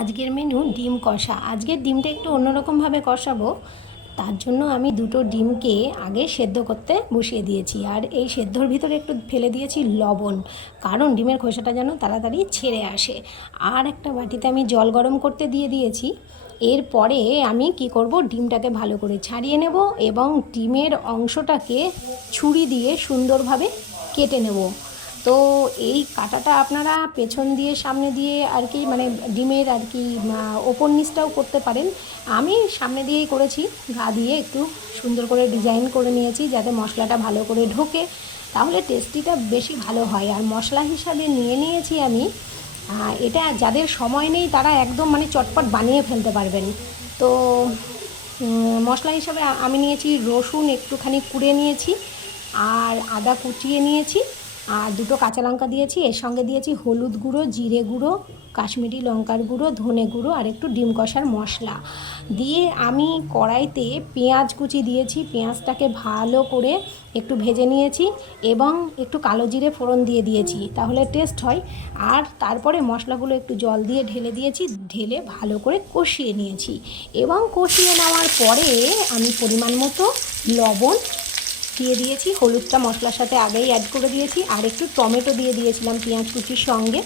আজকের মেনু ডিম কষা। আজকের ডিমটা একটু অন্যরকমভাবে কষাবো। তার জন্য আমি দুটো ডিমকে আগে সেদ্ধ করতে বসিয়ে দিয়েছি, আর এই সেদ্ধর ভিতরে একটু ফেলে দিয়েছি লবণ, কারণ ডিমের খোসাটা যেন তাড়াতাড়ি ছেড়ে আসে। আর একটা বাটিতে আমি জল গরম করতে দিয়ে দিয়েছি। এরপরে আমি কি করব, ডিমটাকে ভালো করে ছাড়িয়ে নেব এবং ডিমের অংশটাকে ছুরি দিয়ে সুন্দরভাবে কেটে নেব। তো এই কাটাটা আপনারা পেছন দিয়ে সামনে দিয়ে আর কি, মানে ডিমের আর কি ওপর নিচটাও করতে পারেন। আমি সামনে দিয়েই করেছি, গা দিয়ে একটু সুন্দর করে ডিজাইন করে নিয়েছি যাতে মশলাটা ভালো করে ঢোকে, তাহলে টেস্টিটা বেশি ভালো হয়। আর মশলা হিসাবে নিয়ে নিয়েছি আমি, এটা যাদের সময় নেই তারা একদম মানে চটপট বানিয়ে ফেলতে পারবেন। তো মশলা হিসাবে আমি নিয়েছি রসুন একটুখানি কুড়ে নিয়েছি, আর আদা কুচিয়ে নিয়েছি, আর দুটো কাঁচা লঙ্কা দিয়েছি। এর সঙ্গে দিয়েছি হলুদ গুঁড়ো, জিরে গুঁড়ো, কাশ্মীরি লঙ্কার গুঁড়ো, ধনে গুঁড়ো, আর একটু ডিম কষার মশলা দিয়ে আমি কড়াইতে পেঁয়াজ কুচি দিয়েছি। পেঁয়াজটাকে ভালো করে একটু ভেজে নিয়েছি এবং একটু কালো জিরে ফোড়ন দিয়ে দিয়েছি, তাহলে টেস্ট হয়। আর তারপরে মশলাগুলো একটু জল দিয়ে ঢেলে দিয়েছি, ঢেলে ভালো করে কষিয়ে নিয়েছি। এবং কষিয়ে নেওয়ার পরে আমি পরিমাণ মতো লবণ দিয়ে দিয়েছি, হলুদটা মশলার সাথে আগেই অ্যাড করে দিয়েছি, আর একটু টমেটো দিয়ে দিয়েছিলাম পেঁয়াজ কুচির সঙ্গে।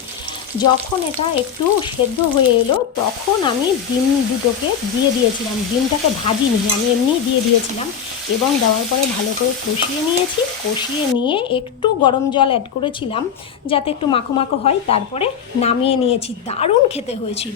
যখন এটা একটু সেদ্ধ হয়ে এলো তখন আমি ডিম দুটোকে দিয়ে দিয়েছিলাম। ডিমটাকে ভাজিনি, আমি এমনিই দিয়ে দিয়েছিলাম এবং দেওয়ার পরে ভালো করে কষিয়ে নিয়েছি। কষিয়ে নিয়ে একটু গরম জল অ্যাড করেছিলাম যাতে একটু মাখো মাখো হয়, তারপরে নামিয়ে নিয়েছি। দারুণ খেতে হয়েছিল।